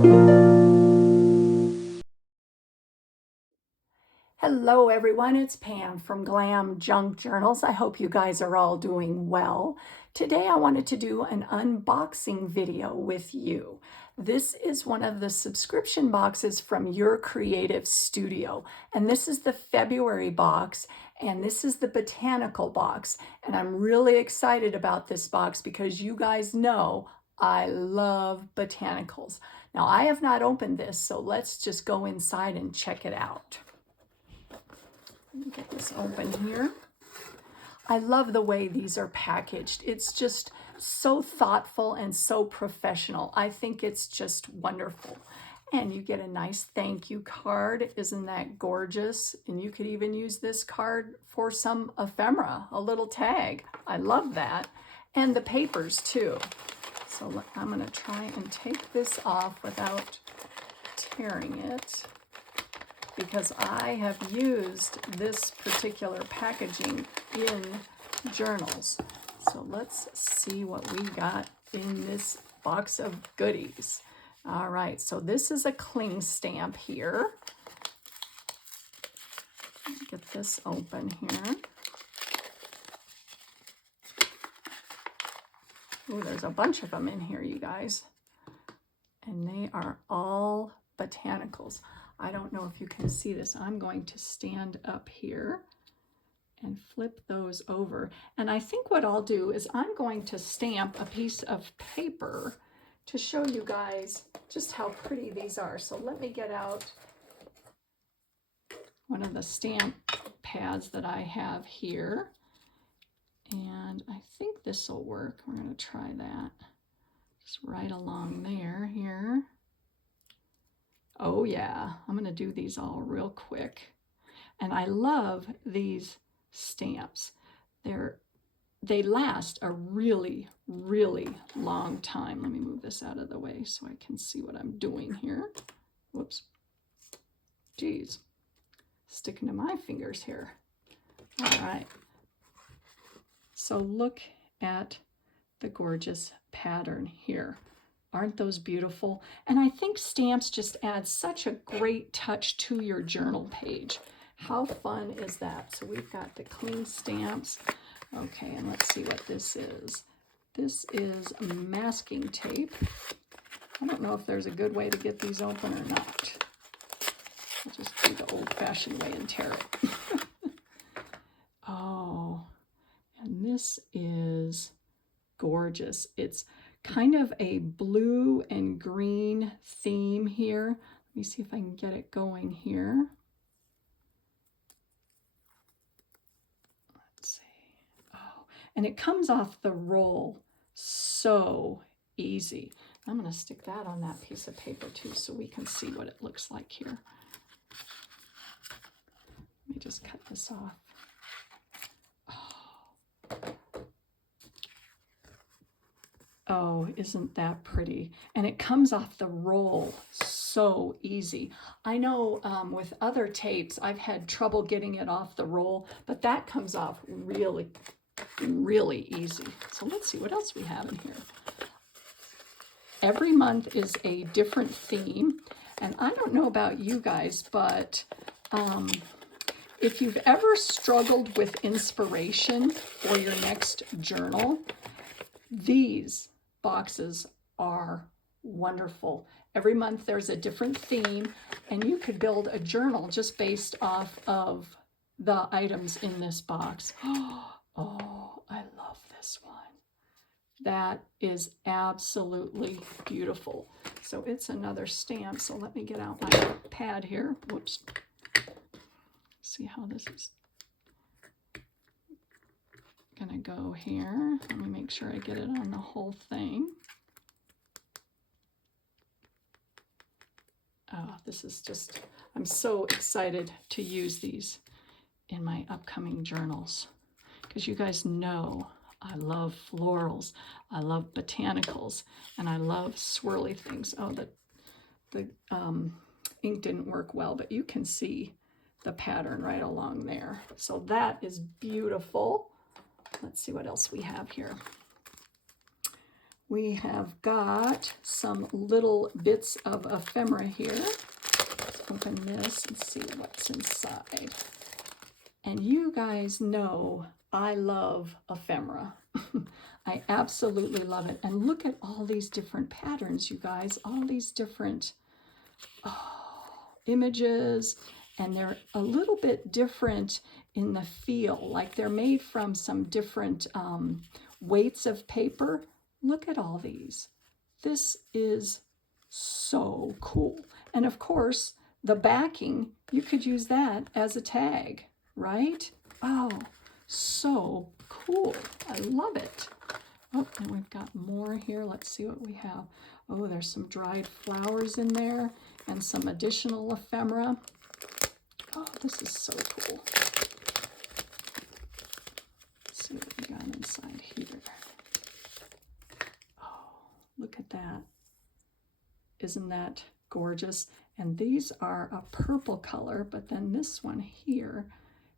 Hello everyone, it's Pam from GlamJunkJournals. I hope you guys are all doing well. Today I wanted to do an unboxing video with you. This is one of the subscription boxes from Your Creative Studio, and this is the February box, and this is the botanical box. And I'm really excited about this box because you guys know I love botanicals. Now I have not opened this, so let's just go inside and check it out. Let me get this open here. I love the way these are packaged. It's just so thoughtful and so professional. I think it's just wonderful. And you get a nice thank you card. Isn't that gorgeous? And you could even use this card for some ephemera, a little tag. I love that. And the papers too. So I'm going to try and take this off without tearing it, because I have used this particular packaging in journals. So let's see what we got in this box of goodies. All right, so this is a cling stamp here. Get this open here. Ooh, there's a bunch of them in here, you guys. And they are all botanicals. I don't know if you can see this. I'm going to stand up here and flip those over. And I think what I'll do is I'm going to stamp a piece of paper to show you guys just how pretty these are. So let me get out one of the stamp pads that I have here. And I think this will work. We're going to try that. Just right along there here. Oh yeah, I'm going to do these all real quick. And I love these stamps. They last a really, really long time. Let me move this out of the way so I can see what I'm doing here. Whoops. Geez, sticking to my fingers here. All right. So look at the gorgeous pattern here. Aren't those beautiful? And I think stamps just add such a great touch to your journal page. How fun is that? So we've got the cling stamps. Okay, and let's see what this is. This is masking tape. I don't know if there's a good way to get these open or not. I'll just do the old-fashioned way and tear it. Oh, and this is gorgeous. It's kind of a blue and green theme here. Let me see if I can get it going here. Let's see. Oh, and it comes off the roll so easy. I'm going to stick that on that piece of paper too so we can see what it looks like here. Let me just cut this off. Oh, isn't that pretty? And it comes off the roll so easy. I know with other tapes, I've had trouble getting it off the roll, but that comes off really, really easy. So let's see what else we have in here. Every month is a different theme. And I don't know about you guys, but if you've ever struggled with inspiration for your next journal, these boxes are wonderful. Every month there's a different theme, and you could build a journal just based off of the items in this box. Oh, I love this one. That is absolutely beautiful. So it's another stamp. So let me get out my pad here. Whoops. See how this is gonna go here. Let me make sure I get it on the whole thing. Oh, this is just, I'm so excited to use these in my upcoming journals, because you guys know I love florals, I love botanicals, and I love swirly things. Oh, the ink didn't work well, but you can see the pattern right along there. So that is beautiful. Let's see what else we have here. we have got some little bits of ephemera here. Let's open this and see what's inside. And you guys know I love ephemera. I absolutely love it. And look at all these different patterns, you guys, all these different images, and they're a little bit different in the feel, like they're made from some different weights of paper. Look at all these. This is so cool. And of course, the backing, you could use that as a tag, right? Oh, so cool. I love it. Oh, and we've got more here. Let's see what we have. Oh, there's some dried flowers in there and some additional ephemera. Oh, this is so cool. Let's see what we got inside here. Oh, look at that. Isn't that gorgeous? And these are a purple color, but then this one here,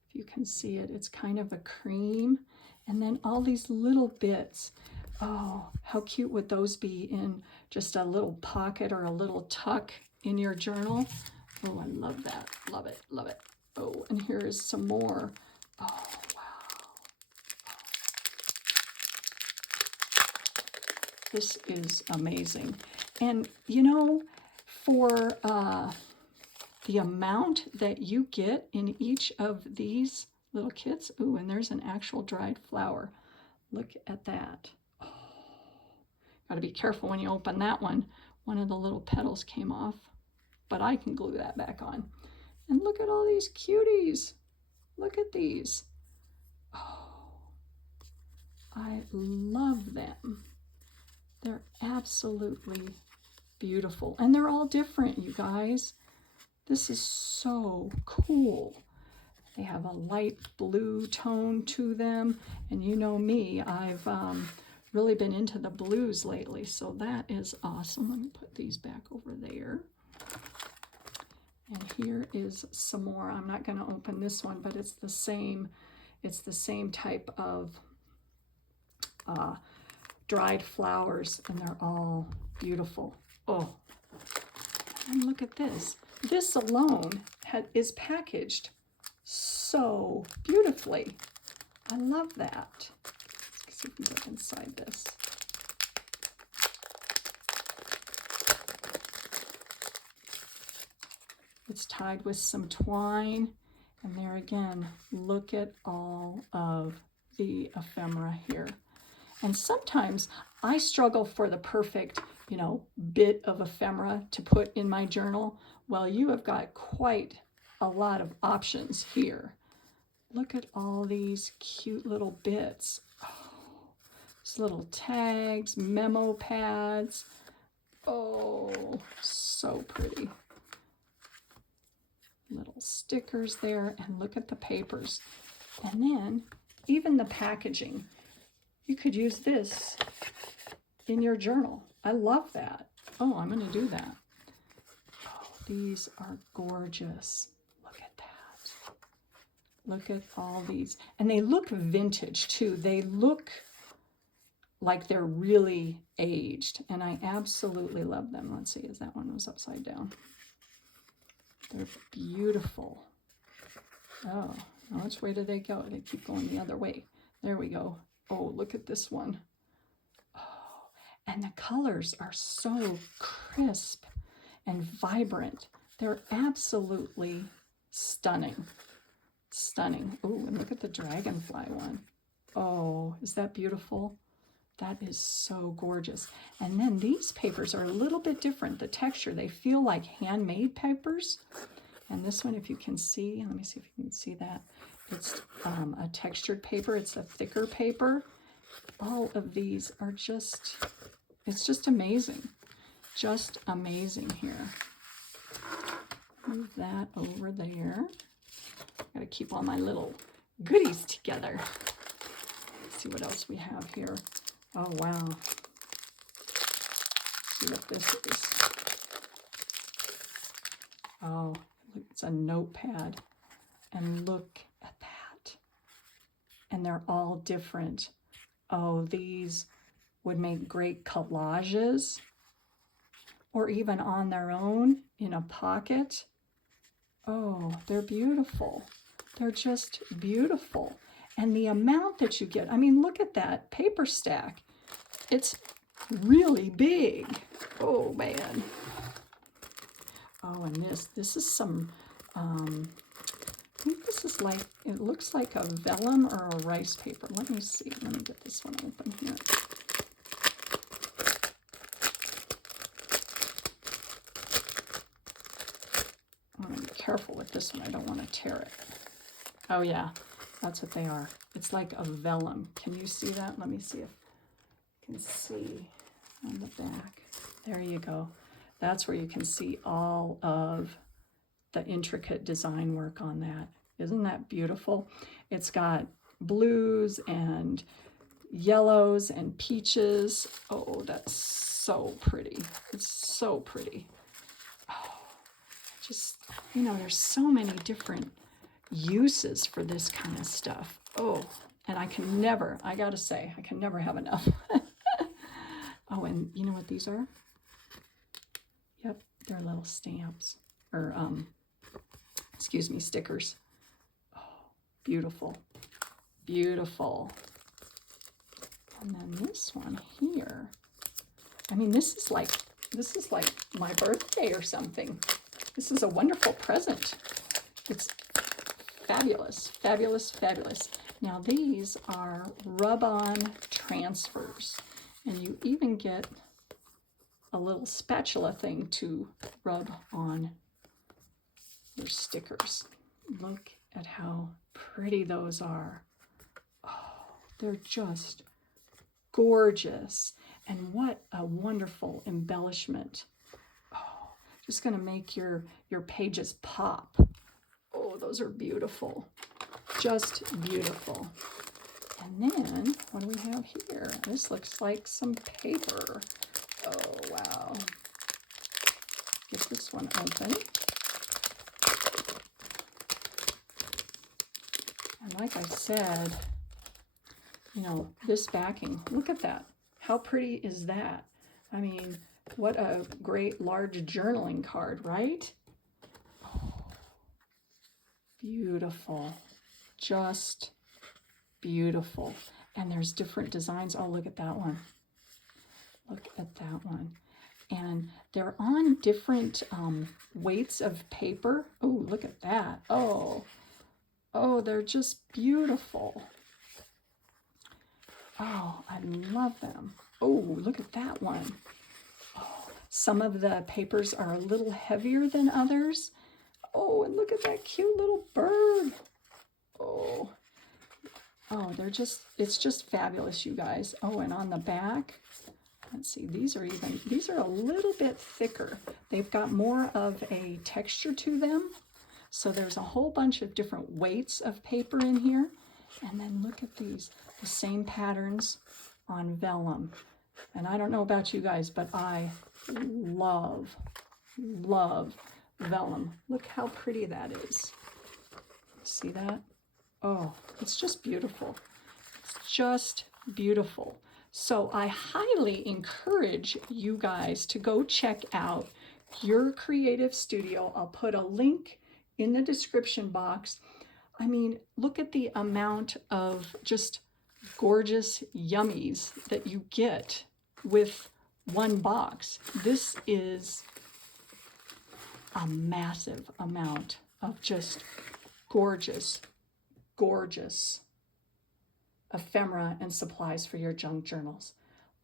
if you can see it, it's kind of a cream. And then all these little bits. Oh, how cute would those be in just a little pocket or a little tuck in your journal? Oh, I love that. Love it, love it. Oh, and here's some more. Oh, wow. This is amazing. And you know, for the amount that you get in each of these little kits, ooh, and there's an actual dried flower. Look at that. Oh, got to be careful when you open that one. One of the little petals came off, but I can glue that back on. And look at all these cuties. Look at these. Oh, I love them. They're absolutely beautiful. And they're all different, you guys. This is so cool. They have a light blue tone to them. And you know me, I've really been into the blues lately. So that is awesome. Let me put these back over there. And here is some more. I'm not going to open this one, but it's the same type of dried flowers, and they're all beautiful. Oh, and look at this. This alone is packaged so beautifully. I love that. Let's see if we can get inside this. It's tied with some twine. And there again, look at all of the ephemera here. And sometimes I struggle for the perfect, you know, bit of ephemera to put in my journal. Well, you have got quite a lot of options here. Look at all these cute little bits. Oh, these little tags, memo pads. Oh, so pretty. Little stickers there, and look at the papers. And then even the packaging. You could use this in your journal. I love that. Oh, I'm going to do that. Oh, these are gorgeous. Look at that. Look at all these. And they look vintage too. They look like they're really aged. And I absolutely love them. Let's see, is that one was upside down? They're beautiful. Oh, which way do they go? They keep going the other way. There we go. Oh, look at this one. Oh, and the colors are so crisp and vibrant. They're absolutely stunning. Stunning. Oh, and look at the dragonfly one. Oh, is that beautiful? That is so gorgeous. And then these papers are a little bit different. The texture, they feel like handmade papers. And this one, if you can see, let me see if you can see that. It's a textured paper. It's a thicker paper. All of these are just, it's just amazing. Just amazing here. Move that over there. Got to keep all my little goodies together. Let's see what else we have here. Oh, wow. Let's see what this is. Oh, it's a notepad. And look at that. And they're all different. Oh, these would make great collages, or even on their own in a pocket. Oh, they're beautiful. They're just beautiful. And the amount that you get, I mean, look at that paper stack. It's really big. Oh, man. Oh, and this is some, I think this is like, it looks like a vellum or a rice paper. Let me see. Let me get this one open here. I'm going to be careful with this one. I don't want to tear it. Oh, yeah. That's what they are. It's like a vellum. Can you see that? Let me see if you can see on the back. There you go. That's where you can see all of the intricate design work on that. Isn't that beautiful? It's got blues and yellows and peaches. Oh, that's so pretty. It's so pretty. Oh, just, you know, there's so many different uses for this kind of stuff. Oh, and I gotta say, I can never have enough. Oh, and you know what these are? Yep, they're little stamps, or excuse me, stickers. Oh, beautiful, beautiful. And then this one here, I mean, this is like my birthday or something. This is a wonderful present. It's fabulous, fabulous, fabulous. Now these are rub-on transfers, and you even get a little spatula thing to rub on your stickers. Look at how pretty those are. Oh, they're just gorgeous. And what a wonderful embellishment. Oh, just gonna make your pages pop. Oh, those are beautiful. Just beautiful. And then, what do we have here? This looks like some paper. Oh, wow. Get this one open. And like I said, you know, this backing, look at that. How pretty is that? I mean, what a great large journaling card, right? Oh, beautiful. Just beautiful. And there's different designs. Oh, look at that one. Look at that one. And they're on different weights of paper. Oh, look at that. Oh, they're just beautiful. Oh, I love them. Oh, look at that one. Oh, some of the papers are a little heavier than others. Oh, and look at that cute little bird. Oh, it's just fabulous, you guys. Oh, and on the back, let's see, these are a little bit thicker. They've got more of a texture to them. So there's a whole bunch of different weights of paper in here. And then look at these, the same patterns on vellum. And I don't know about you guys, but I love vellum. Look how pretty that is. See that? Oh, it's just beautiful. It's just beautiful. So I highly encourage you guys to go check out Your Creative Studio. I'll put a link in the description box. I mean, look at the amount of just gorgeous yummies that you get with one box. This is a massive amount of just gorgeous ephemera and supplies for your junk journals.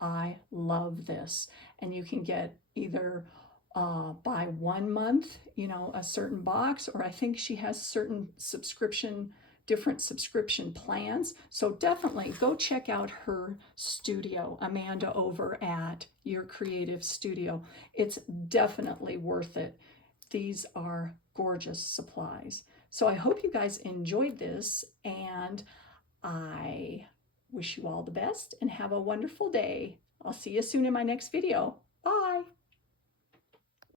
I love this. And you can get either by 1 month, you know, a certain box, or I think she has certain different subscription plans. So definitely go check out her studio, Amanda, over at Your Creative Studio. It's definitely worth it. These are gorgeous supplies. So I hope you guys enjoyed this, and I wish you all the best and have a wonderful day. I'll see you soon in my next video.